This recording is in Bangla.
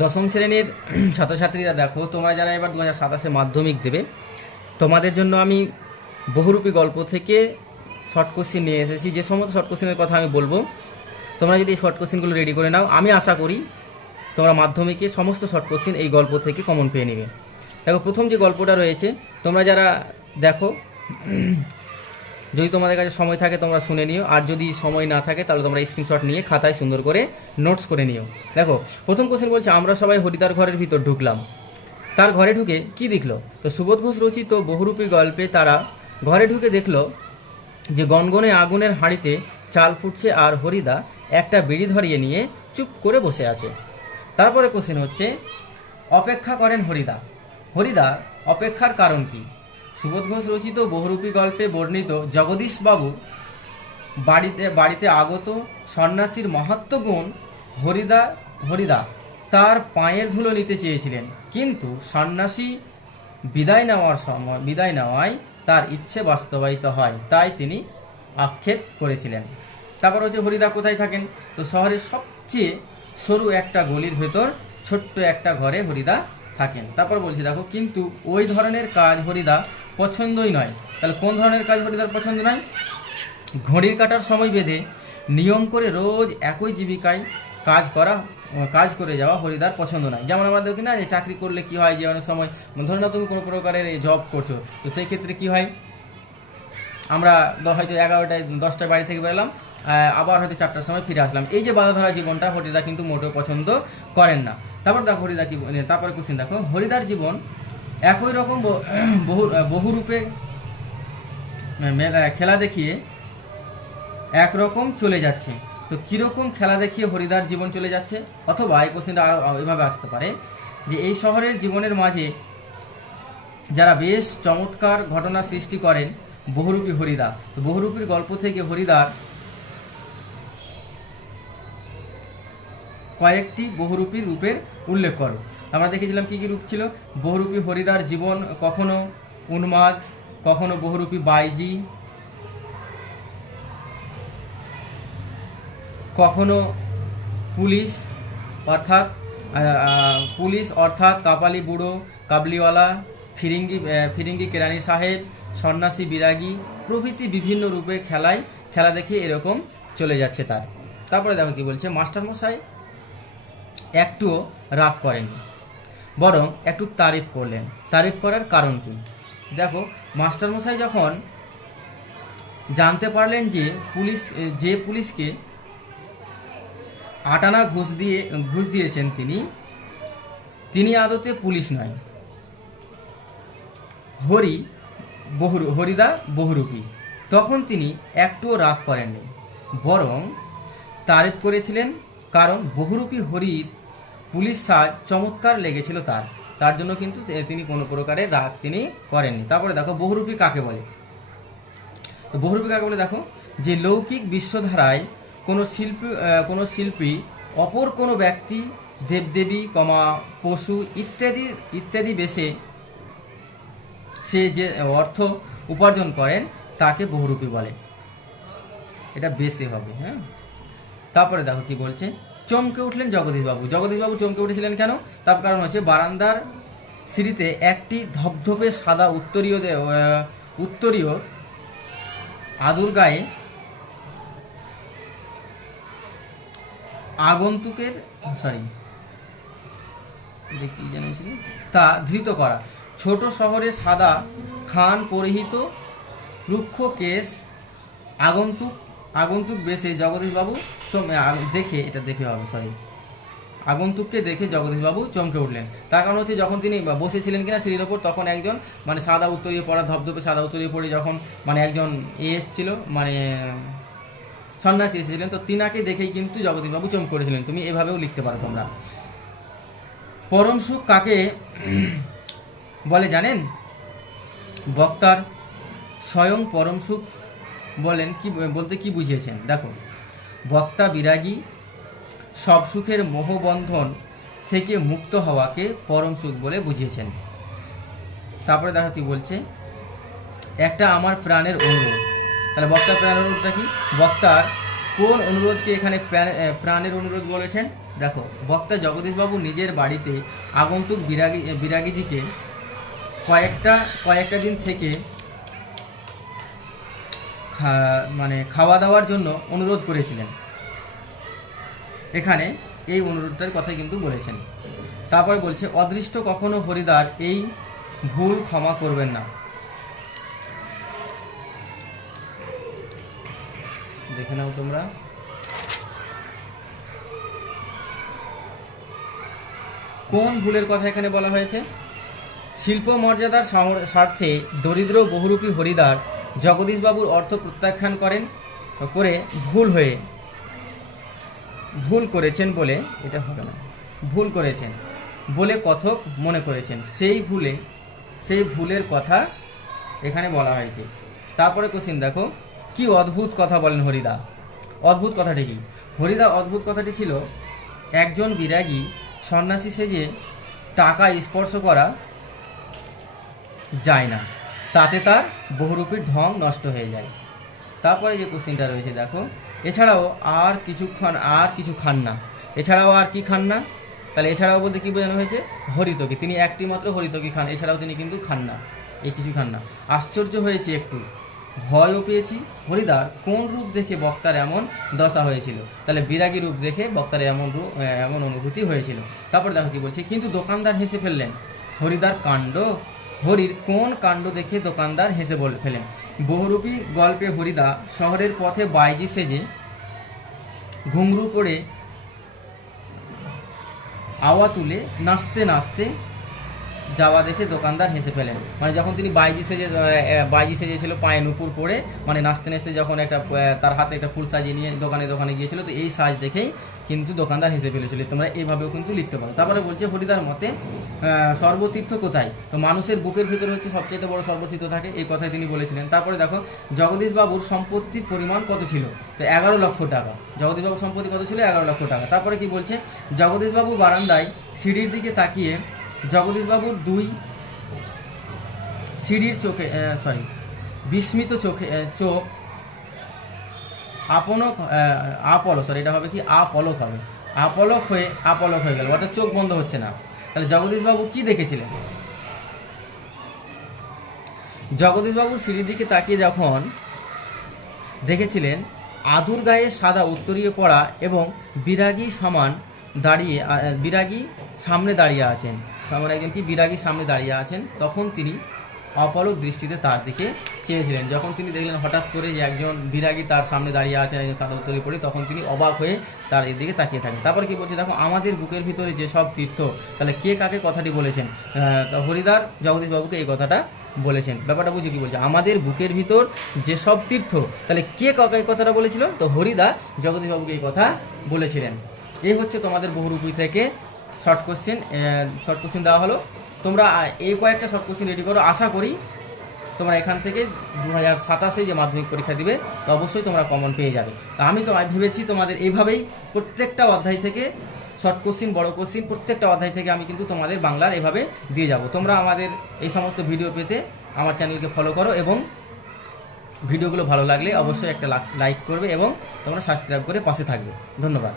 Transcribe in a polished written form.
দশম শ্রেণীর ছাত্রছাত্রীরা দেখো, তোমরা যারা এবার 2027 মাধ্যমিক দেবে, তোমাদের জন্য আমি বহুরূপী গল্প থেকে শর্ট কোশ্চেন নিয়ে এসেছি। যে সমস্ত শর্ট কোশ্চেনের কথা আমি বলবো, তোমরা যদি এই শর্ট কোশ্চেনগুলো রেডি করে নাও, আমি আশা করি তোমরা মাধ্যমিকে সমস্ত শর্ট কোশ্চেন এই গল্প থেকে কমন পেয়ে নেবে। দেখো, প্রথম যে গল্পটা রয়েছে, তোমরা যারা দেখো, যদি তোমাদের কাছে সময় থাকে তোমরা শুনে নিও, আর যদি সময় না থাকে তাহলে তোমরা স্ক্রিনশট নিয়ে খাতায় সুন্দর করে নোটস করে নিও। দেখো, প্রথম কোশ্চেন বলছে, আমরা সবাই হরিদার ঘরের ভিতর ঢুকলাম। তার ঘরে ঢুকে কি দেখলো? তো সুবোধ ঘোষ রচিত বহুরূপী গল্পে তারা ঘরে ঢুকে দেখলো যে গনগনে আগুনের হাঁড়িতে চাল ফুটছে, আর হরিদা একটা বিড়ি ধরিয়ে নিয়ে চুপ করে বসে আছে। তারপরে কোশ্চেন হচ্ছে, অপেক্ষা করেন হরিদা। হরিদা অপেক্ষার কারণ কি? সুবোধ ঘোষ রচিত বহুরূপী গল্পে বর্ণিত জগদীশবাবু বাড়িতে আগত সন্ন্যাসীর মাহাত্ম্য গুণ হরিদা তার পায়ের ধুলো নিতে চেয়েছিলেন, কিন্তু সন্ন্যাসী বিদায় নেওয়ায় তার ইচ্ছে বাস্তবায়িত হয়, তাই তিনি আক্ষেপ করেছিলেন। তারপর হচ্ছে, হরিদা কোথায় থাকেন? তো শহরের সবচেয়ে সরু একটা গলির ভেতর ছোট্ট একটা ঘরে হরিদা থাকেন। তারপর বলছি, দেখো, কিন্তু ওই ধরনের কাজ হরিদা পছন্দই নয়। তাহলে কোন ধরনের কাজ হরিদার পছন্দ নয়? ঘড়ির কাটার সময় বেঁধে নিয়ম করে রোজ একই জীবিকায় কাজ করে যাওয়া হরিদার পছন্দ নয়। যেমন আমরা দেখি না, যে চাকরি করলে কি হয়, যে অনেক সময় ধরে না তুমি কোনো প্রকারের জব করছো, তো সেই ক্ষেত্রে কি হয়, আমরা হয়তো 11টায় 10টায় বাড়ি থেকে বেরোলাম, আবার হয়তো 4টার সময় ফিরে আসলাম। এই যে বাধাধরা জীবনটা হরিদা কিন্তু মোটেও পছন্দ করেন না। তারপর দেখো হরিদা কি, তারপরে কোশ্চেন দেখো, হরিদার জীবন একই রকম বহুরূপে খেলা দেখিয়ে একরকম চলে যাচ্ছে। তো কীরকম খেলা দেখিয়ে হরিদার জীবন চলে যাচ্ছে? অথবা এই কোশ্চেনটা আরও এভাবে আসতে পারে যে, এই শহরের জীবনের মাঝে যারা বেশ চমৎকার ঘটনা সৃষ্টি করেন বহুরূপী হরিদা। তো বহুরূপীর গল্প থেকে হরিদার কয়েকটি বহুরূপী রূপের উল্লেখ করো। আমরা দেখেছিলাম কী কী রূপ ছিল। বহুরূপী হরিদার জীবন কখনো উন্মাদ, কখনো বহুরূপী বাইজি, কখনো পুলিশ অর্থাৎ কাপালি বুড়ো, কাবলিওয়ালা, ফিরিঙ্গি কেরানি সাহেব, সন্ন্যাসী বিরাগী প্রভৃতি বিভিন্ন রূপে খেলা দেখিয়ে এরকম চলে যাচ্ছে তার। তারপরে দেখো কি বলছে, মাস্টারমশাই একটুও রাগ করেননি, বরং একটু তারিফ করলেন। তারিফ করার কারণ কি? দেখো, মাস্টারমশাই যখন জানতে পারলেন যে পুলিশকে 8 আনা ঘুষ দিয়েছেন তিনি আদতে পুলিশ নয়, হরিদা বহুরূপী, তখন তিনি একটুও রাগ করেননি, বরং তারিফ করেছিলেন। কারণ বহুরূপী হরির পুলিশ সাজ চমৎকার লেগেছিল তার জন্য কিন্তু তিনি কোনো প্রকারের রাগ তিনি করেননি। তারপরে দেখো, বহুরূপী কাকে বলে? তো বহুরূপী কাকে বলে দেখো, যে লৌকিক বিশ্বধারায় কোনো শিল্পী অপর কোনো ব্যক্তি, দেবদেবী, পশু ইত্যাদি বেশে সে যে অর্থ উপার্জন করেন তাকে বহুরূপী বলে। এটা বেশি হবে, হ্যাঁ। তারপরে দেখো কি বলছে, চমকে উঠলেন জগদীশবাবু। চমকে উঠেছিলেন কেন? তার কারণ হচ্ছে, বারান্দার সিঁড়িতে একটি ধপধপে সাদা উত্তরীয় আদুর গায়ে আগন্তুকের তা ধৃত করা ছোট শহরে সাদা খান পরিহিত রুক্ষ কেশ আগন্তুক বেশে জগদীশবাবু আগন্তুককে দেখে জগদীশবাবু চমকে উঠলেন। তার কারণ হচ্ছে, যখন তিনি বসেছিলেন কিনা সিঁড়ির ওপর, তখন একজন সাদা উত্তরীয় পরা, ধপধপে সাদা উত্তরীয় পরে যখন একজন এসেছিল, সন্ন্যাসী এসেছিলেন, তো তিনাকে দেখেই কিন্তু জগদীশবাবু চমকে উঠেছিলেন। তুমি এভাবেও লিখতে পারো তোমরা। পরম সুখ কাকে বলে জানেন? বক্তার স্বয়ং পরম সুখ বলতে কি বুঝিয়েছেন? দেখো, বক্তা বিরাগী সব সুখের মোহবন্ধন থেকে মুক্ত হওয়াকে পরম সুখ বলে বুঝিয়েছেন। তারপরে দেখো কি বলছে, একটা আমার প্রাণের অনুরোধ। তাহলে বক্তার প্রাণের অনুরোধটা কি? বক্তার কোন অনুরোধকে এখানে প্রাণের অনুরোধ বলেছেন? দেখো, বক্তা জগদীশবাবু নিজের বাড়িতে আগন্তুক বিরাগীজিকে কয়েকটা দিন থেকে খাওয়া দাওয়ার জন্য অনুরোধ করেছিলেন। এখানে এই অনুরোধটার কথাই কিন্তু বলেছেন। তারপরে বলছে, অদৃষ্ট কখনো হরিদার এই ভুল ক্ষমা করবেন না। দেখে নাও তোমরা। কোন ভুলের কথা এখানে বলা হয়েছে? শিল্প মর্যাদার স্বার্থে দরিদ্র বহুরূপী হরিদার জগদীশবাবুর অর্থ প্রত্যাখ্যান করে ভুল করেছেন বলে, এটা হবে না, ভুল করেছেন বলে কথক মনে করেছেন। সেই ভুলের কথা এখানে বলা হয়েছে। তারপরে কোশ্চিন দেখো, কি অদ্ভুত কথা বলেন হরিদা। অদ্ভুত কথাটি কি? হরিদা অদ্ভুত কথাটি ছিল, একজন বিরাগী সন্ন্যাসী সেজে টাকা স্পর্শ করা যায় না, তাতে তার বহুরূপীর ঢং নষ্ট হয়ে যায়। তারপরে যে কোশ্চিনটা রয়েছে দেখো, এছাড়াও আর কিছু খান না। এছাড়াও আর কি খান না? তাহলে এছাড়াও বলতে কি বোঝানো হয়েছে? হরিতকি। তিনি একটি মাত্র হরিতকি খান, এছাড়াও তিনি কিন্তু খান না, এই কিছু খান না। আশ্চর্য হয়েছি, একটু ভয়ও পেয়েছি। হরিদার কোন রূপ দেখে বক্তার এমন দশা হয়েছিল? তাহলে বিরাগী রূপ দেখে বক্তার এমন অনুভূতি হয়েছিল। তারপর দেখো কি বলছে, কিন্তু দোকানদার হেসে ফেললেন। হরিদার কাণ্ড, হরির কোন কাণ্ড দেখে দোকানদার হেসে ফেলেন? বহুরূপী গল্পে হরিদা শহরের পথে বাইজি সেজে ঘুঙরু পরে আওয়া তুলে নাচতে নাচতে যাওয়া দেখে দোকানদার হেসে ফেলেন। মানে যখন তিনি বাইজি সেজেছিল, পায়ে নুপুর পরে, মানে নাচতে নাচতে যখন তার হাতে একটা ফুল সাজিয়ে নিয়ে দোকানে গিয়েছিল, তো এই সাজ দেখেই কিন্তু দোকানদার হেসে ফেলেছিল। তোমরা এইভাবেও কিন্তু লিখতে পারো। তারপরে বলছে, হরিদার মতে সর্বতীর্থ কোথায়? তো মানুষের বুকের ভিতরে হচ্ছে সবচেয়ে বড় সর্বতীর্থ থাকে, এই কথাই তিনি বলেছিলেন। তারপরে দেখো, জগদীশবাবুর সম্পত্তির পরিমাণ কত ছিল? তো 11 লক্ষ টাকা। জগদীশবাবুর সম্পত্তি কত ছিল? 11 লক্ষ টাকা। তারপরে কি বলছে, জগদীশবাবু বারান্দায় সিঁড়ির দিকে তাকিয়ে জগদীশবাবুর দুই সিঁড়ির বিস্মিত চোখ আপলক হয়ে গেল, অর্থাৎ চোখ বন্ধ হচ্ছে না। তাহলে জগদীশবাবু কি দেখেছিলেন? জগদীশবাবু সিঁড়ির দিকে তাকিয়ে যখন দেখেছিলেন আদুর গায়ে সাদা উত্তরীয় পরা এবং বিরাগী সামনে দাঁড়িয়ে আছেন, বিরাগী সামনে দাঁড়িয়ে আছেন, তখন তিনি অপলক দৃষ্টিতে তার দিকে চেয়েছিলেন। যখন তিনি দেখলেন হঠাৎ করে যে একজন বিরাগী তার সামনে দাঁড়িয়ে আছেন, একজন সাদা উত্তরীয় পরে, তখন তিনি অবাক হয়ে তার এদিকে তাকিয়ে থাকেন। তারপরে কি বলছে দেখো, আমাদের বুকের ভিতরে যেসব তীর্থ, তাহলে কে কাকে কথাটি বলেছেন? হরিদার জগদীশবাবুকে এই কথাটা বলেছেন। ব্যাপারটা বুঝে কি বলছে, আমাদের বুকের ভিতর যেসব তীর্থ, তাহলে কে কাকে এই কথাটা বলেছিল? তো হরিদা জগদীশবাবুকে এই কথা বলেছিলেন। এই হচ্ছে তোমাদের বহুরূপী থেকে শর্ট কোশ্চেন দেওয়া হলো। তোমরা এই কয়েকটা শর্ট কোশ্চেন রেডি করো। আশা করি তোমরা এখান থেকে 2027 যে মাধ্যমিক পরীক্ষা দিবে, তো অবশ্যই তোমরা কমন পেয়ে যাবে। তা আমি তো ভেবেছি তোমাদের এইভাবেই প্রত্যেকটা অধ্যায় থেকে শর্ট কোশ্চেন, বড় কোশ্চেন, প্রত্যেকটা অধ্যায় থেকে আমি কিন্তু তোমাদের বাংলার এভাবে দিয়ে যাব। তোমরা আমাদের এই সমস্ত ভিডিও পেতে আমার চ্যানেলকে ফলো করো এবং ভিডিওগুলো ভালো লাগলে অবশ্যই একটা লাইক করবে এবং তোমরা সাবস্ক্রাইব করে পাশে থাকবে। ধন্যবাদ।